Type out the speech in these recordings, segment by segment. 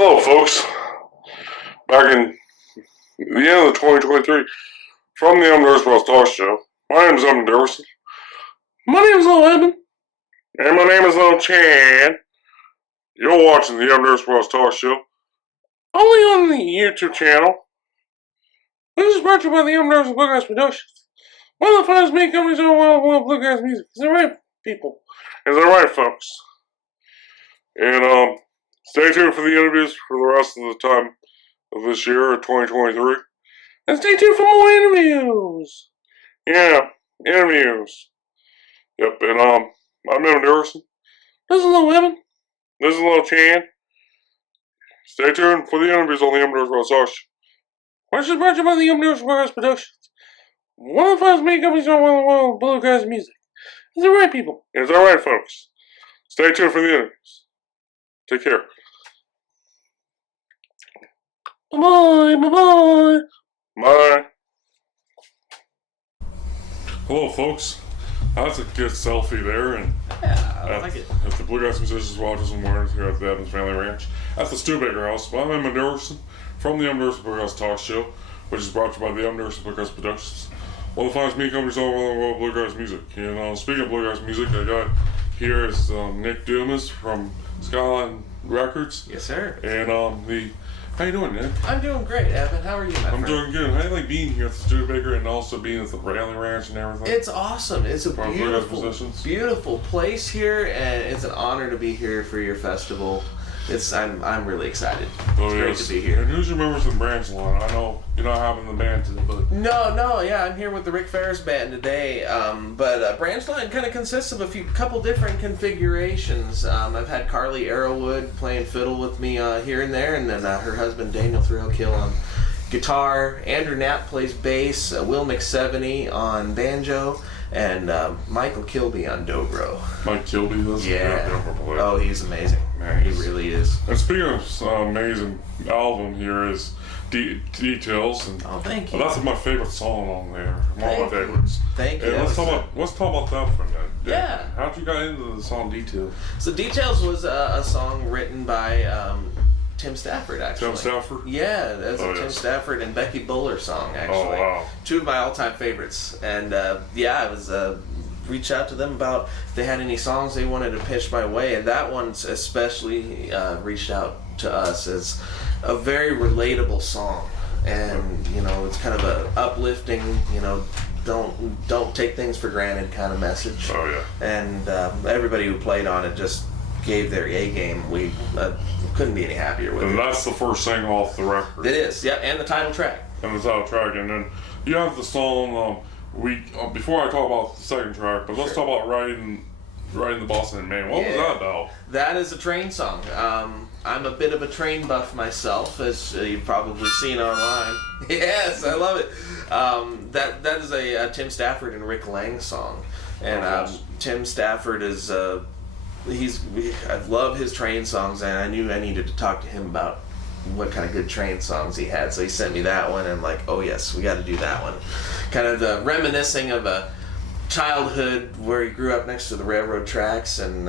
Hello, folks. Back in the end of 2023, from the Dumas Talk Show. My name is Dickerson. My name is Little Evan. And my name is Little Chan. You're watching the Dumas Talk Show. Only on the YouTube channel. This is brought to you by the Dumas Bluegrass Productions. One of the finest meat companies in the world bluegrass music. Is that right, people? Is that right, folks? And, stay tuned for the interviews for the rest of the time of this year, 2023. And stay tuned for more interviews. Yeah, interviews. Yep, and I'm Evan Dickerson. This is Little Evan. This is Little Chan. Stay tuned for the interviews on the Dumas Talk Show. Which is brought to you by the Dumas Branchline Productions. One of the finest media companies in the world bluegrass music. Is that right, people? Is that right, folks? Stay tuned for the interviews. Take care. Bye-bye, bye-bye. Bye. Hello, folks. That's a good selfie there, and yeah, I like it. At the Bluegrass Musicians Watches and Warners here at the Evans Family Ranch at the Studebaker House. I'm Evan Dickerson from the Dumas Bluegrass Talk Show, which is brought to you by the Dumas Bluegrass Productions. One of the finest media companies all over the world, bluegrass music. And speaking of bluegrass music, I got here is Nick Dumas from Skyline Records. Yes, sir. And how you doing, Nick? I'm doing great, Evan. How are you, my friend? I'm doing good. How do you like being here at the Studebaker and also being at the Family Ranch and everything? It's awesome. It's a beautiful place here, and it's an honor to be here for your festival. I'm really excited. It's great to be here. And who's your members of the Branchline? I know you're not having the band today, but no, yeah, I'm here with the Rick Ferris band today. But Branchline kind of consists of couple different configurations. I've had Carly Arrowwood playing fiddle with me here and there, and then her husband Daniel Thrillkill on guitar. Andrew Knapp plays bass. Will McSeveny on banjo. And Michael Kilby on dobro. Mike Kilby, that's a good dobro player. Oh, he's amazing. Nice. He really is. And speaking of amazing album, here is Details. And, oh, thank you. Well, that's my favorite song on there. One of my favorites. Thank you. And let's talk about that for a minute. Yeah. How'd you get into the song Details? So Details was a song written by Tim Stafford, actually. Tim Stafford? Yeah, that's a Tim Stafford and Becky Buller song, actually. Oh, wow. Two of my all-time favorites. And, I was reached out to them about if they had any songs they wanted to pitch my way. And that one especially reached out to us as a very relatable song. And, it's kind of a uplifting, don't take things for granted kind of message. Oh, yeah. And everybody who played on it just gave their A game. We couldn't be any happier with it. And that's the first single off the record. It is, yeah, and the title track. And the title track, and then you have the song. Before I talk about the second track, but let's talk about riding the Boston in Maine. What was that about? That is a train song. I'm a bit of a train buff myself, as you've probably seen online. Yes, I love it. That is a Tim Stafford and Rick Lang song, and Tim Stafford is. I love his train songs, and I knew I needed to talk to him about what kind of good train songs he had. So he sent me that one, and I'm like, oh yes, we got to do that one. Kind of reminiscing of a childhood where he grew up next to the railroad tracks, and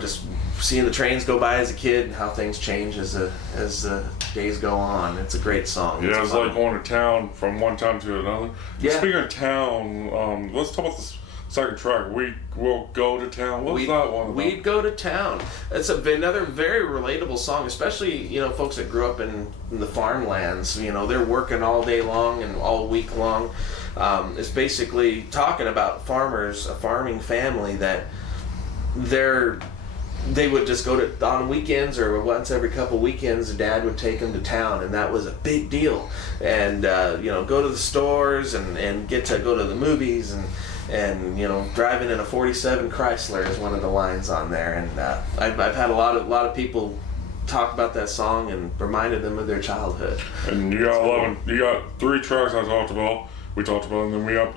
just seeing the trains go by as a kid and how things change as the days go on. It's a great song. Yeah, it's like going to town from one town to another. Yeah. Speaking of town, let's talk about this. Second track, We Will Go to Town. What's that one about? We'd Go to Town. It's another very relatable song, especially, folks that grew up in the farmlands. They're working all day long and all week long. It's basically talking about farmers, a farming family that they would just go to, on weekends or once every couple weekends, Dad would take them to town, and that was a big deal. And, go to the stores and get to go to the movies and driving in a 47 Chrysler is one of the lines on there. And I've had a lot of people talk about that song and reminded them of their childhood. And you got 3 tracks we talked about, and then we have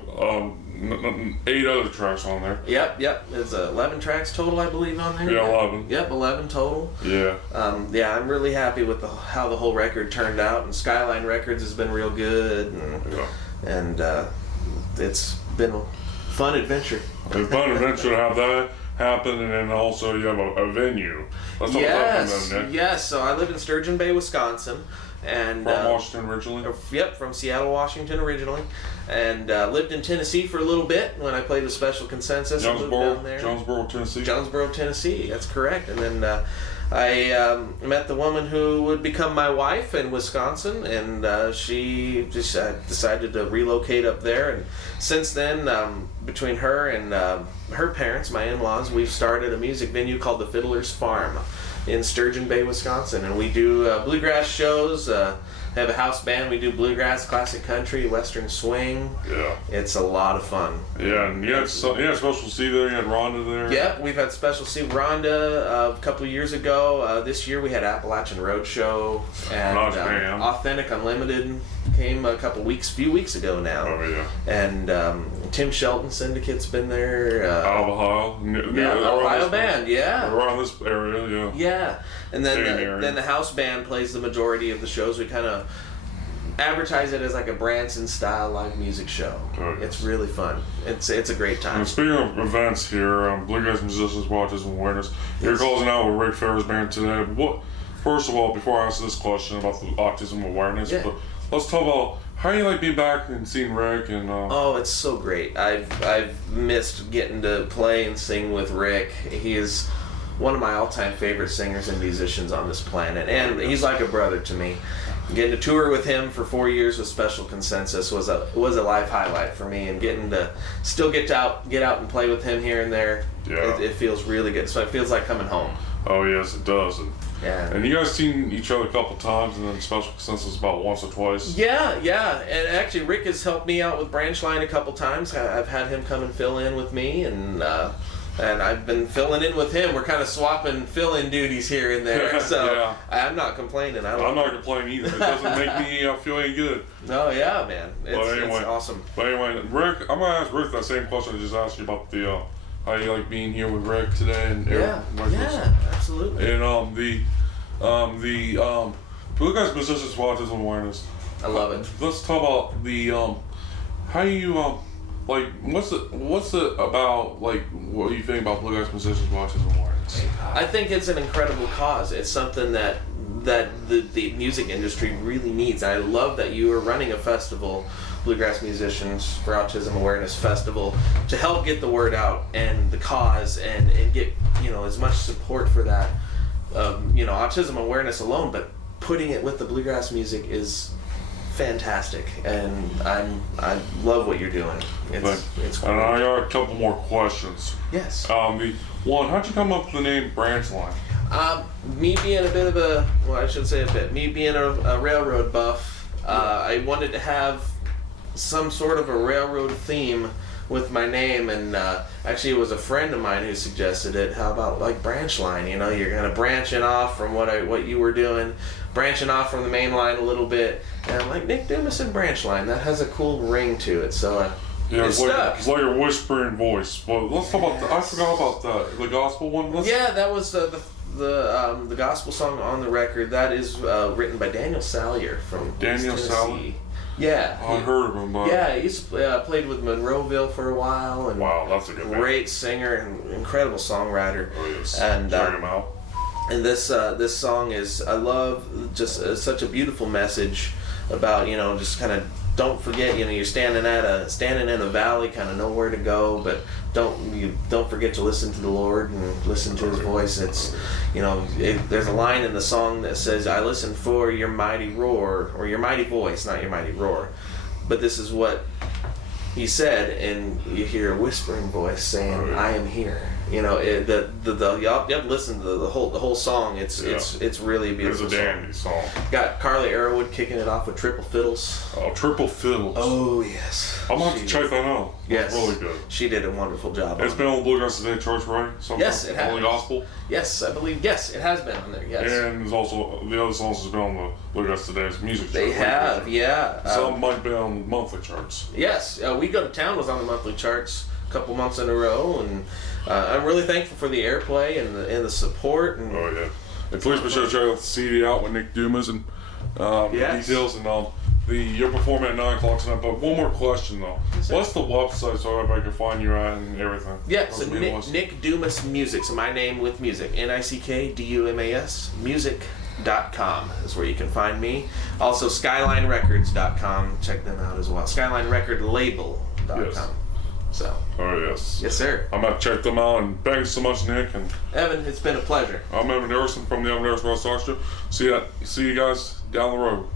8 other tracks on there. Yep. There's 11 tracks total, I believe, on there. Yeah, 11. Yep, 11 total. Yeah. I'm really happy with how the whole record turned out, and Skyline Records has been real good, and it's been a fun adventure. It's a fun adventure to have happen, and then also you have a venue. Let's talk about that, Nick. Yes. So I live in Sturgeon Bay, Wisconsin. And from Washington originally? Yep, from Seattle, Washington originally. And lived in Tennessee for a little bit when I played with Special Consensus. Jonesboro, Tennessee? Jonesboro, Tennessee, that's correct. And then I met the woman who would become my wife in Wisconsin, and she just decided to relocate up there. And since then, between her and her parents, my in-laws, we've started a music venue called the Fiddler's Farm in Sturgeon Bay, Wisconsin, and we do bluegrass shows. Have a house band. We do bluegrass, classic country, western swing. Yeah, it's a lot of fun. Yeah, and you had Special C there. You had Rhonda there. Yep, we've had Special C, Rhonda a couple of years ago. This year we had Appalachian Roadshow and Authentic Unlimited came a few weeks ago now. Oh yeah. And Tim Shelton Syndicate's been there. Ohio. Ohio band. Yeah. Around this area. Yeah. Yeah. And then the house band plays the majority of the shows. We kind of advertise it as like a Branson style live music show. Oh, yes. It's really fun. It's a great time. And speaking of events here, Bluegrass Musicians for Autism Awareness, you're closing out with Rick Ferrer's band today. First of all, before I answer this question about the autism awareness, but let's talk about how you like being back and seeing Rick and. Oh, it's so great. I've missed getting to play and sing with Rick. He is one of my all-time favorite singers and musicians on this planet, and he's like a brother to me. Getting to tour with him for 4 years with Special Consensus was a life highlight for me, and getting to still get out and play with him here and there. Yeah. It feels really good. So it feels like coming home. Oh yes, it does. Yeah. And you guys seen each other a couple times, and then Special Consensus about once or twice. Yeah. And actually, Rick has helped me out with Branchline a couple times. I've had him come and fill in with me, and I've been filling in with him. We're kind of swapping fill-in duties here and there, so I'm not complaining. I'm not complaining either. It doesn't make me feel any good. No, yeah, man. It's awesome. But anyway, Rick, I'm going to ask Rick that same question I just asked you about the how you like being here with Rick today. And absolutely. And the Bluegrass Musicians for Autism Awareness. I love it. Let's talk about the how you like, what's it about, like, what do you think about Bluegrass Musicians for Autism Awareness? I think it's an incredible cause. It's something that the music industry really needs. I love that you are running a festival, Bluegrass Musicians for Autism Awareness Festival, to help get the word out and the cause and get, as much support for that, autism awareness alone, but putting it with the bluegrass music is fantastic, and I love what you're doing. It's great. And I got a couple more questions. Yes. How'd you come up with the name Branchline? Me being me being a railroad buff, I wanted to have some sort of a railroad theme with my name, and actually it was a friend of mine who suggested it. How about like Branchline? You're kind of branching off from what you were doing, branching off from the main line a little bit, and I'm like, Nick Dumas and Branchline, that has a cool ring to it, so it's like a whispering voice. Well, let's talk about that. I forgot about that. The gospel one. That was the gospel song on the record. That is written by Daniel Salyer from Daniel Salyer. Yeah, I heard of him. He's played with Monroeville for a while, and wow, that's a good great singer and incredible songwriter. Oh yes, and check him out. And this song is, I love, just such a beautiful message about just kind of don't forget, you're standing in a valley, kind of know where to go, but don't forget to listen to the Lord and listen to His voice. It's there's a line in the song that says, "I listen for your mighty roar," or your mighty voice, not your mighty roar. But this is what He said, and you hear a whispering voice saying, "I am here." You have to listen to the whole song. It's really a beautiful. It's a dandy song. Got Carly Arrowwood kicking it off with triple fiddles. Oh, triple fiddles. Oh yes. I'm gonna have to check that out. Yes, it's really good. She did a wonderful job. It's been on the Bluegrass Today Church, right? Yes, it has. Holy Gospel. Yes, I believe. Yes, it has been on there. Yes. And there's also the other songs has been on the Bluegrass Today's music chart. They have, yeah. Some might be on monthly charts. Yes, We Go to Town was on the monthly charts a couple months in a row, and I'm really thankful for the airplay and the support. And oh yeah. And please be sure to check out the CD out with Nick Dumas and details, and you're performing at 9 o'clock tonight. But one more question though. Yes, What's the website so everybody can find you at and everything? Yeah, so Nick Dumas Music. So my name with music. NickDumas music.com is where you can find me. Also SkylineRecords.com. Check them out as well. SkylineRecordLabel.com. Yes. So. Oh yes. Yes, sir. I'm gonna check them out, and thanks so much, Nick. And Evan, it's been a pleasure. I'm Evan Dickerson from the Dickerson Bluegrass Talk Show. See you guys down the road.